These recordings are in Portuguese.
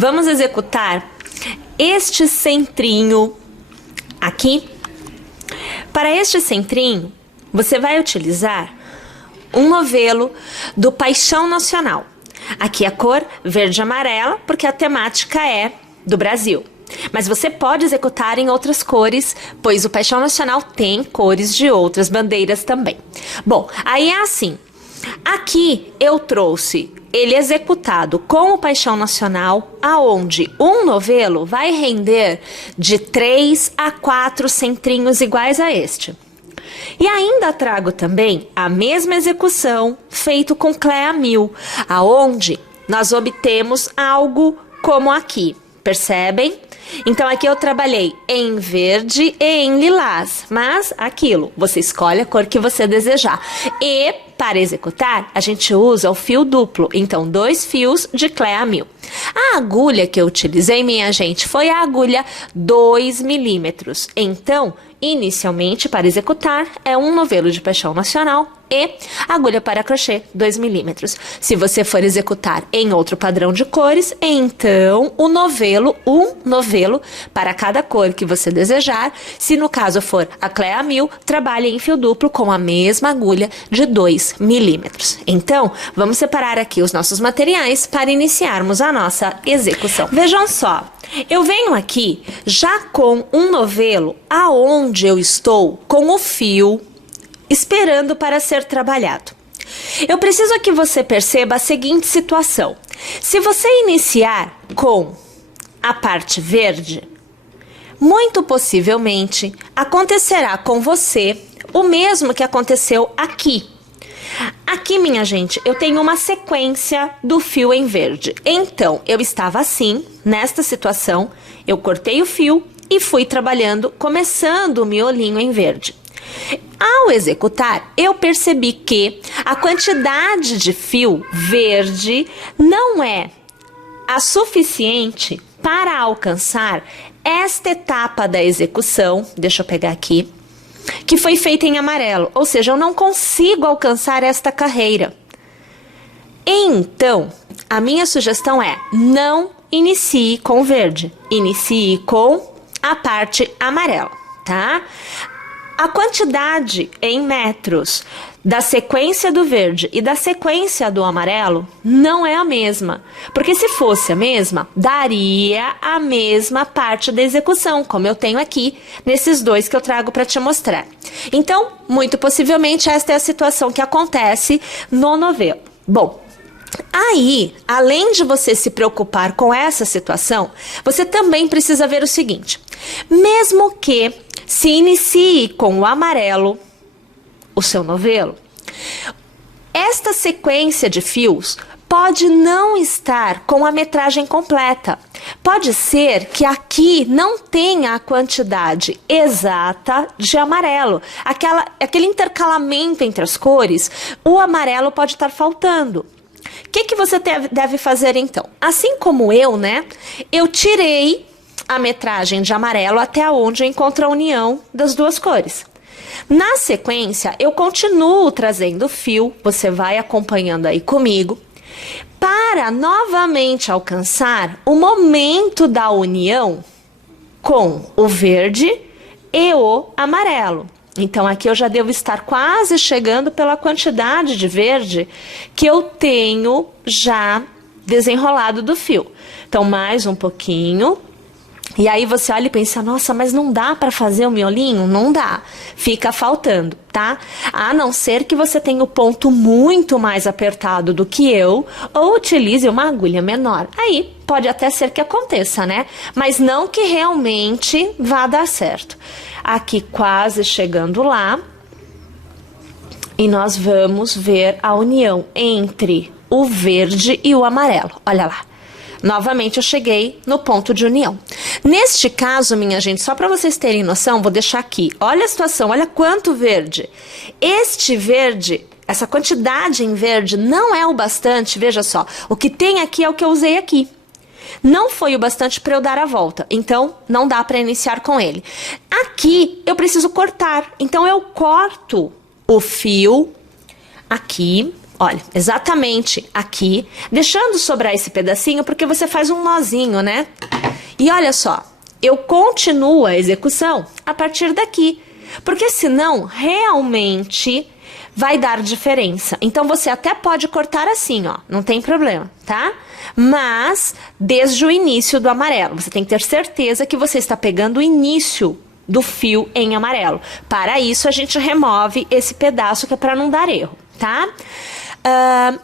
Vamos executar este centrinho aqui. Para este centrinho, você vai utilizar um novelo do Paixão Nacional. Aqui a cor verde e amarela, porque a temática é do Brasil. Mas você pode executar em outras cores, pois o Paixão Nacional tem cores de outras bandeiras também. Bom, aí é assim. Aqui eu trouxe ele executado com o Paixão Nacional, aonde um novelo vai render de 3 a 4 centrinhos iguais a este. E ainda trago também a mesma execução feito com Clea 1000, aonde nós obtemos algo como aqui, percebem? Então aqui eu trabalhei em verde e em lilás, mas aquilo, você escolhe a cor que você desejar. E para executar, a gente usa o fio duplo, então 2 fios de Clea 1000. A agulha que eu utilizei, minha gente, foi a agulha 2 milímetros. Então, inicialmente, para executar, é um novelo de Paixão Nacional e agulha para crochê 2 milímetros. Se você for executar em outro padrão de cores, então um novelo para cada cor que você desejar. Se no caso for a Clea 1000, trabalhe em fio duplo com a mesma agulha de 2 milímetros. Então, vamos separar aqui os nossos materiais para iniciarmos a nossa execução. Vejam só, eu venho aqui já com um novelo aonde eu estou com o fio esperando para ser trabalhado. Eu preciso que você perceba a seguinte situação. Se você iniciar com a parte verde, muito possivelmente acontecerá com você o mesmo que aconteceu aqui. Aqui, minha gente, eu tenho uma sequência do fio em verde. Então, eu estava assim, nesta situação, eu cortei o fio e fui trabalhando, começando o miolinho em verde. Ao executar, eu percebi que a quantidade de fio verde não é a suficiente para alcançar esta etapa da execução. Deixa eu pegar aqui. Que foi feita em amarelo, ou seja, eu não consigo alcançar esta carreira. Então, a minha sugestão é: não inicie com verde, inicie com a parte amarela, tá? A quantidade em metros da sequência do verde e da sequência do amarelo não é a mesma. Porque se fosse a mesma, daria a mesma parte da execução, como eu tenho aqui nesses dois que eu trago para te mostrar. Então, muito possivelmente, esta é a situação que acontece no novelo. Bom, aí, além de você se preocupar com essa situação, você também precisa ver o seguinte: mesmo que se inicie com o amarelo, o seu novelo, esta sequência de fios pode não estar com a metragem completa. Pode ser que aqui não tenha a quantidade exata de amarelo. Aquele intercalamento entre as cores, o amarelo pode estar faltando. O que você deve fazer então? Assim como eu, né? Eu tirei a metragem de amarelo até onde eu encontro a união das duas cores. Na sequência, eu continuo trazendo fio, você vai acompanhando aí comigo, para novamente alcançar o momento da união com o verde e o amarelo. Então, aqui eu já devo estar quase chegando pela quantidade de verde que eu tenho já desenrolado do fio. Então, mais um pouquinho. E aí você olha e pensa: nossa, mas não dá para fazer o miolinho? Não dá, fica faltando, tá? A não ser que você tenha o ponto muito mais apertado do que eu, ou utilize uma agulha menor. Aí pode até ser que aconteça, né? Mas não que realmente vá dar certo. Aqui quase chegando lá, e nós vamos ver a união entre o verde e o amarelo. Olha lá. Novamente eu cheguei no ponto de união. Neste caso, minha gente, só para vocês terem noção, vou deixar aqui. Olha a situação, olha quanto verde. Este verde, essa quantidade em verde não é o bastante, veja só. O que tem aqui é o que eu usei aqui. Não foi o bastante para eu dar a volta, então não dá para iniciar com ele. Aqui eu preciso cortar, então eu corto o fio aqui. Olha, exatamente aqui, deixando sobrar esse pedacinho, porque você faz um nozinho, né? E olha só, eu continuo a execução a partir daqui, porque senão realmente vai dar diferença. Então você até pode cortar assim, ó, não tem problema, tá? Mas desde o início do amarelo, você tem que ter certeza que você está pegando o início do fio em amarelo. Para isso a gente remove esse pedaço que é para não dar erro, tá?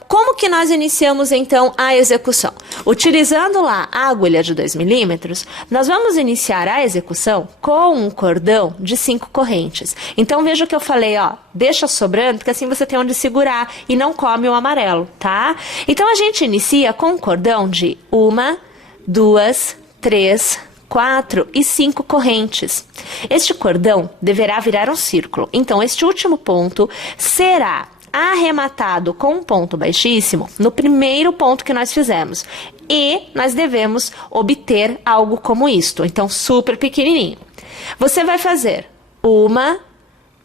Como que nós iniciamos então a execução? Utilizando lá a agulha de 2 milímetros, nós vamos iniciar a execução com um cordão de 5 correntes. Então veja o que eu falei, ó, deixa sobrando, porque assim você tem onde segurar e não come o amarelo, tá? Então a gente inicia com um cordão de 1, 2, 3, 4 e 5 correntes. Este cordão deverá virar um círculo. Então este último ponto será arrematado com um ponto baixíssimo no primeiro ponto que nós fizemos. E nós devemos obter algo como isto. Então, super pequenininho. Você vai fazer 1,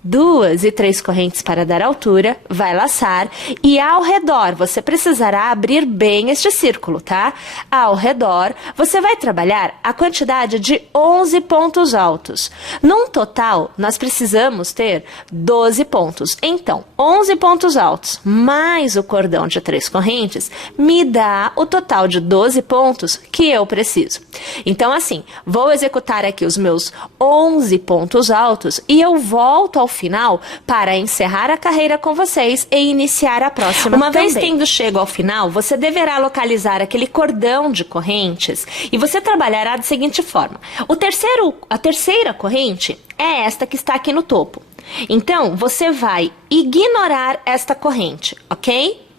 2 e 3 correntes para dar altura, vai laçar e ao redor você precisará abrir bem este círculo, tá? Ao redor você vai trabalhar a quantidade de 11 pontos altos. Num total, nós precisamos ter 12 pontos. Então, 11 pontos altos mais o cordão de 3 correntes me dá o total de 12 pontos que eu preciso. Então, assim, vou executar aqui os meus 11 pontos altos e eu volto ao final para encerrar a carreira com vocês e iniciar a próxima. Uma vez tendo chego ao final, você deverá localizar aquele cordão de correntes e você trabalhará da seguinte forma. A terceira corrente é esta que está aqui no topo. Então, você vai ignorar esta corrente, ok?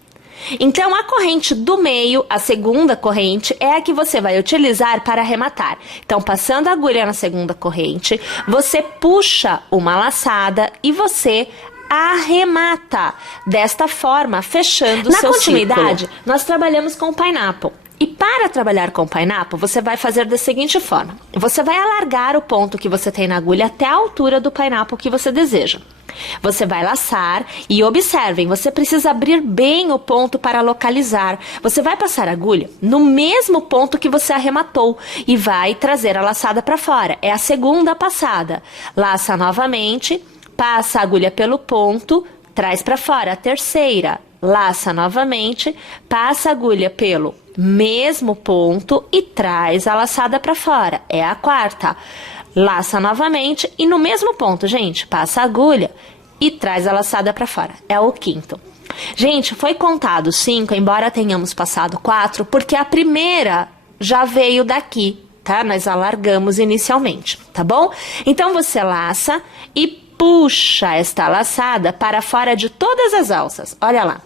Então, a corrente do meio, a segunda corrente, é a que você vai utilizar para arrematar. Então, passando a agulha na segunda corrente, você puxa uma laçada e você arremata. Desta forma, fechando o seu círculo. Na continuidade, nós trabalhamos com o pineapple. E para trabalhar com o pineapple, você vai fazer da seguinte forma. Você vai alargar o ponto que você tem na agulha até a altura do pineapple que você deseja. Você vai laçar e observem, você precisa abrir bem o ponto para localizar. Você vai passar a agulha no mesmo ponto que você arrematou e vai trazer a laçada para fora. É a segunda passada. Laça novamente, passa a agulha pelo ponto, traz para fora. A terceira, laça novamente, passa a agulha pelo mesmo ponto e traz a laçada para fora. É a quarta. Laça novamente e no mesmo ponto, gente, passa a agulha e traz a laçada para fora. É o quinto. Gente, foi contado 5, embora tenhamos passado 4, porque a primeira já veio daqui, tá? Nós alargamos inicialmente, tá bom? Então, você laça e puxa esta laçada para fora de todas as alças. Olha lá.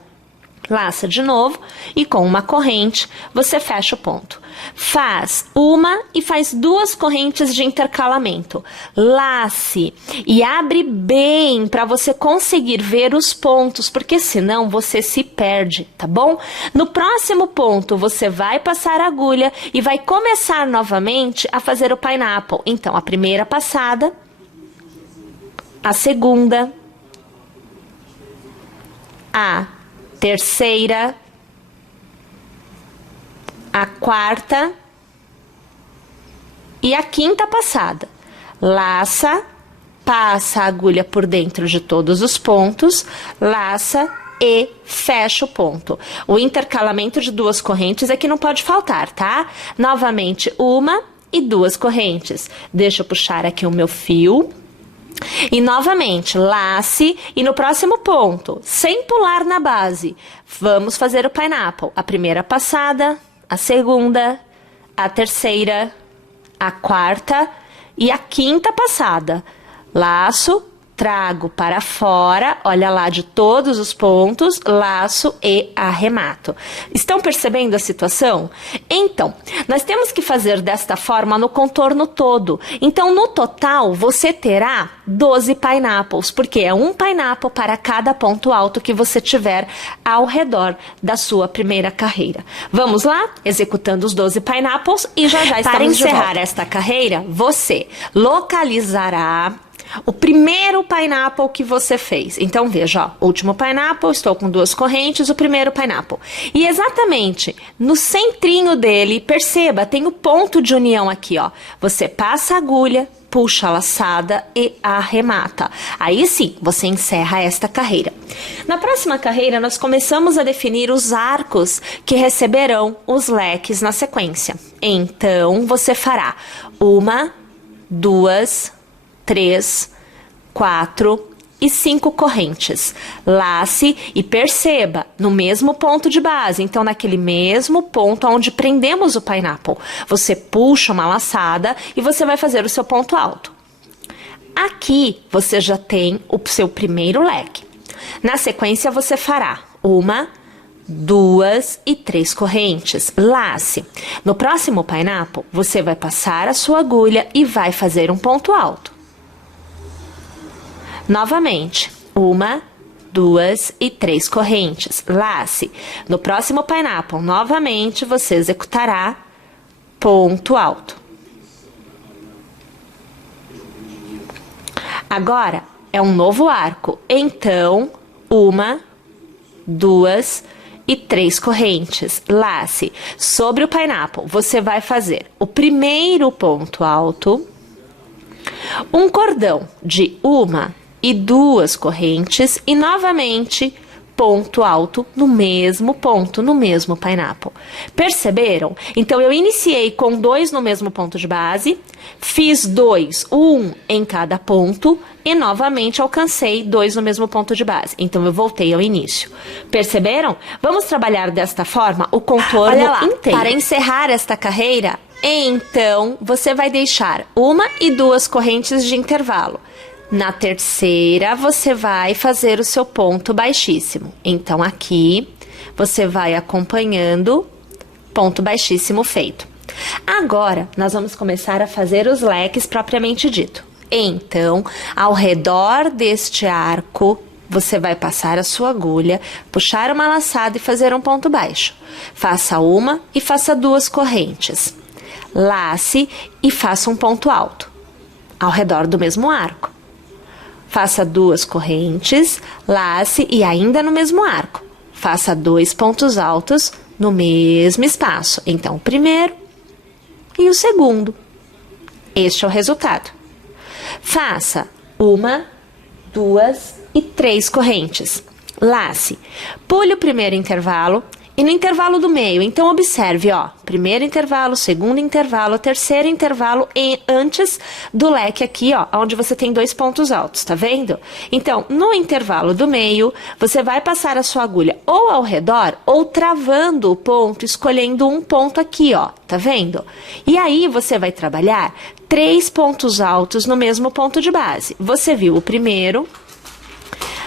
Laça de novo e com uma corrente você fecha o ponto. Faz uma e faz 2 correntes de intercalamento. Lace e abre bem para você conseguir ver os pontos, porque senão você se perde, tá bom? No próximo ponto você vai passar a agulha e vai começar novamente a fazer o pineapple. Então, a primeira passada, a segunda, a terceira, a quarta e a quinta passada. Laça, passa a agulha por dentro de todos os pontos, laça e fecha o ponto. O intercalamento de 2 correntes é que não pode faltar, tá? Novamente, 1 e 2 correntes. Deixa eu puxar aqui o meu fio. E novamente, lace e no próximo ponto, sem pular na base, vamos fazer o pineapple. A primeira passada, a segunda, a terceira, a quarta e a quinta passada. Laço, trago para fora, olha lá, de todos os pontos, laço e arremato. Estão percebendo a situação? Então, nós temos que fazer desta forma no contorno todo. Então, no total, você terá 12 pineapples, porque é um pineapple para cada ponto alto que você tiver ao redor da sua primeira carreira. Vamos lá? Executando os 12 pineapples e já estamos de volta. Para encerrar esta carreira, você localizará o primeiro pineapple que você fez. Então, veja, ó, último pineapple, estou com 2 correntes, o primeiro pineapple. E exatamente no centrinho dele, perceba, tem o ponto de união aqui, ó. Você passa a agulha, puxa a laçada e arremata. Aí sim, você encerra esta carreira. Na próxima carreira, nós começamos a definir os arcos que receberão os leques na sequência. Então, você fará 1, 2, 3, 4 e 5 correntes. Lace e perceba, no mesmo ponto de base, então naquele mesmo ponto onde prendemos o pineapple, você puxa uma laçada e você vai fazer o seu ponto alto. Aqui você já tem o seu primeiro leque. Na sequência você fará 1, 2 e 3 correntes. Lace. No próximo pineapple, você vai passar a sua agulha e vai fazer um ponto alto. Novamente, 1, 2 e 3 correntes. Lace. No próximo pineapple, novamente, você executará ponto alto. Agora, é um novo arco. Então, 1, 2 e 3 correntes. Lace. Sobre o pineapple, você vai fazer o primeiro ponto alto, um cordão de 1 e 2 correntes e novamente ponto alto no mesmo ponto, no mesmo pineapple. Perceberam? Então, eu iniciei com 2 no mesmo ponto de base, fiz 2, 1 em cada ponto e novamente alcancei 2 no mesmo ponto de base. Então, eu voltei ao início. Perceberam? Vamos trabalhar desta forma o contorno inteiro. Para encerrar esta carreira, então, você vai deixar 1 e 2 correntes de intervalo. Na terceira, você vai fazer o seu ponto baixíssimo. Então, aqui, você vai acompanhando ponto baixíssimo feito. Agora, nós vamos começar a fazer os leques propriamente dito. Então, ao redor deste arco, você vai passar a sua agulha, puxar uma laçada e fazer um ponto baixo. Faça 1 e faça 2 correntes. Lace e faça um ponto alto, ao redor do mesmo arco. Faça 2 correntes, lace e ainda no mesmo arco. Faça 2 pontos altos no mesmo espaço. Então, o primeiro e o segundo. Este é o resultado. Faça 1, 2 e 3 correntes. Lace. Pule o primeiro intervalo e no intervalo do meio. Então, observe, ó. Primeiro intervalo, segundo intervalo, terceiro intervalo e antes do leque aqui, ó, onde você tem 2 pontos altos, tá vendo? Então, no intervalo do meio, você vai passar a sua agulha ou ao redor ou travando o ponto, escolhendo um ponto aqui, ó, tá vendo? E aí, você vai trabalhar 3 pontos altos no mesmo ponto de base. Você viu o primeiro,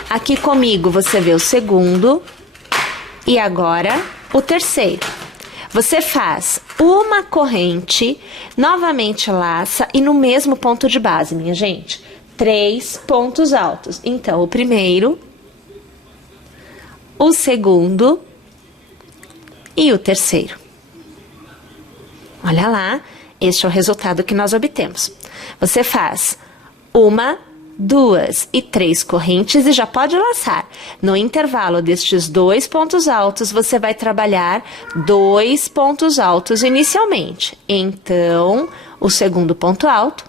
aqui comigo você vê o segundo, e agora, o terceiro. Você faz uma corrente, novamente laça e no mesmo ponto de base, minha gente. 3 pontos altos. Então, o primeiro, o segundo e o terceiro. Olha lá, este é o resultado que nós obtemos. Você faz 1, 2 e 3 correntes e já pode laçar. No intervalo destes 2 pontos altos, você vai trabalhar 2 pontos altos inicialmente. Então, o segundo ponto alto,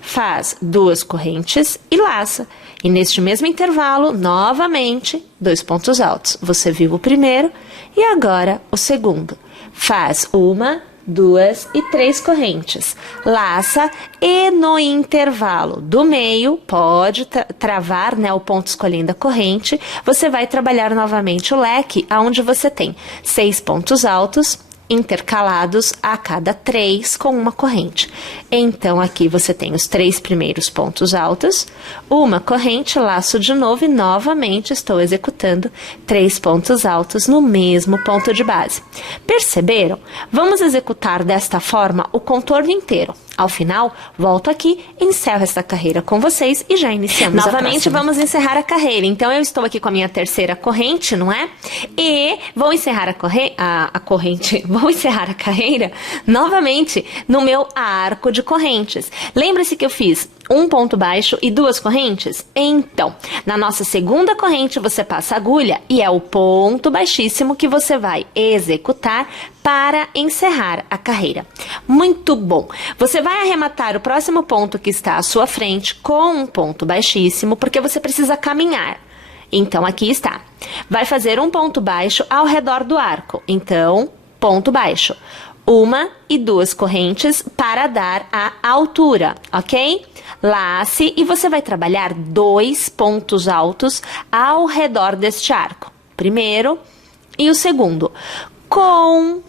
faz 2 correntes e laça. E neste mesmo intervalo, novamente, 2 pontos altos. Você viu o primeiro e agora o segundo. Faz 1, 2 e 3 correntes. Laça e no intervalo do meio, pode travar, né, o ponto escolhendo a corrente, você vai trabalhar novamente o leque, onde você tem 6 pontos altos intercalados a cada 3 com uma corrente. Então, aqui você tem os 3 primeiros pontos altos, uma corrente, laço de novo e novamente estou executando 3 pontos altos no mesmo ponto de base. Perceberam? Vamos executar desta forma o contorno inteiro. Ao final, volto aqui, encerro esta carreira com vocês e já iniciamos novamente, vamos encerrar a carreira. Então, eu estou aqui com a minha terceira corrente, não é? E vou encerrar vou encerrar a carreira novamente no meu arco de correntes. Lembre-se que eu fiz um ponto baixo e duas correntes? Então, na nossa segunda corrente você passa a agulha e é o ponto baixíssimo que você vai executar para encerrar a carreira. Muito bom! Você vai arrematar o próximo ponto que está à sua frente com um ponto baixíssimo, porque você precisa caminhar. Então, aqui está. Vai fazer um ponto baixo ao redor do arco. Então, ponto baixo. Uma e duas correntes para dar a altura, ok? Lace e você vai trabalhar 2 pontos altos ao redor deste arco. Primeiro e o segundo. Com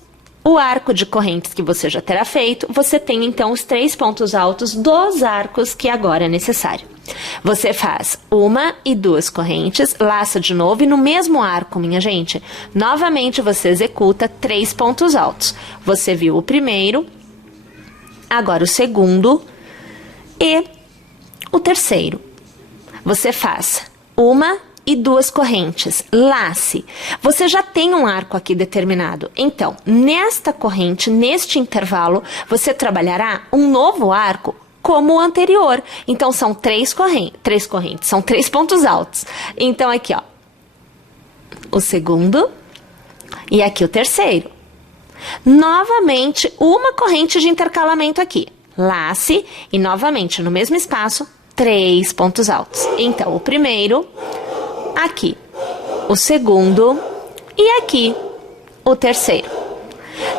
o arco de correntes que você já terá feito, você tem então os 3 pontos altos dos arcos que agora é necessário. Você faz uma e duas correntes, laça de novo e no mesmo arco, minha gente, novamente você executa 3 pontos altos. Você viu o primeiro, agora o segundo e o terceiro. Você faz uma e duas correntes, lace. Você já tem um arco aqui determinado. Então, nesta corrente, neste intervalo, você trabalhará um novo arco como o anterior. Então, são 3 correntes, são 3 pontos altos. Então, aqui, ó, o segundo e aqui o terceiro. Novamente, uma corrente de intercalamento aqui. Lace e, novamente, no mesmo espaço, 3 pontos altos. Então, o primeiro, aqui, o segundo e aqui, o terceiro.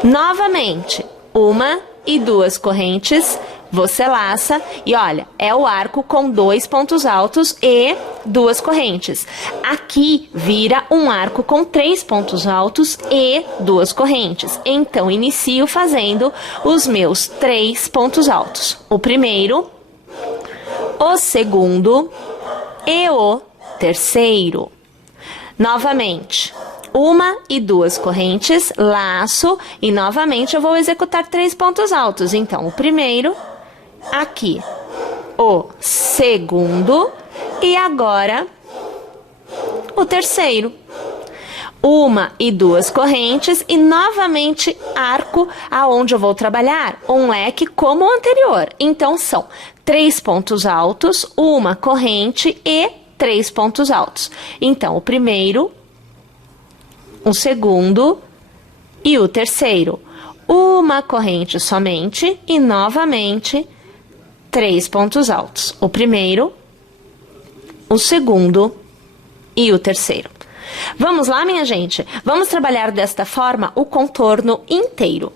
Novamente, uma e duas correntes, você laça e olha, é o arco com 2 pontos altos e 2 correntes. Aqui vira um arco com 3 pontos altos e 2 correntes. Então, inicio fazendo os meus 3 pontos altos. O primeiro, o segundo e o terceiro. Novamente, uma e duas correntes, laço e novamente eu vou executar 3 pontos altos. Então, o primeiro, aqui, o segundo e agora o terceiro. Uma e duas correntes e novamente arco aonde eu vou trabalhar um leque como o anterior. Então, são 3 pontos altos, uma corrente e 3 pontos altos. Então, o primeiro, o segundo e o terceiro. Uma corrente somente e novamente 3 pontos altos. O primeiro, o segundo e o terceiro. Vamos lá, minha gente? Vamos trabalhar desta forma o contorno inteiro.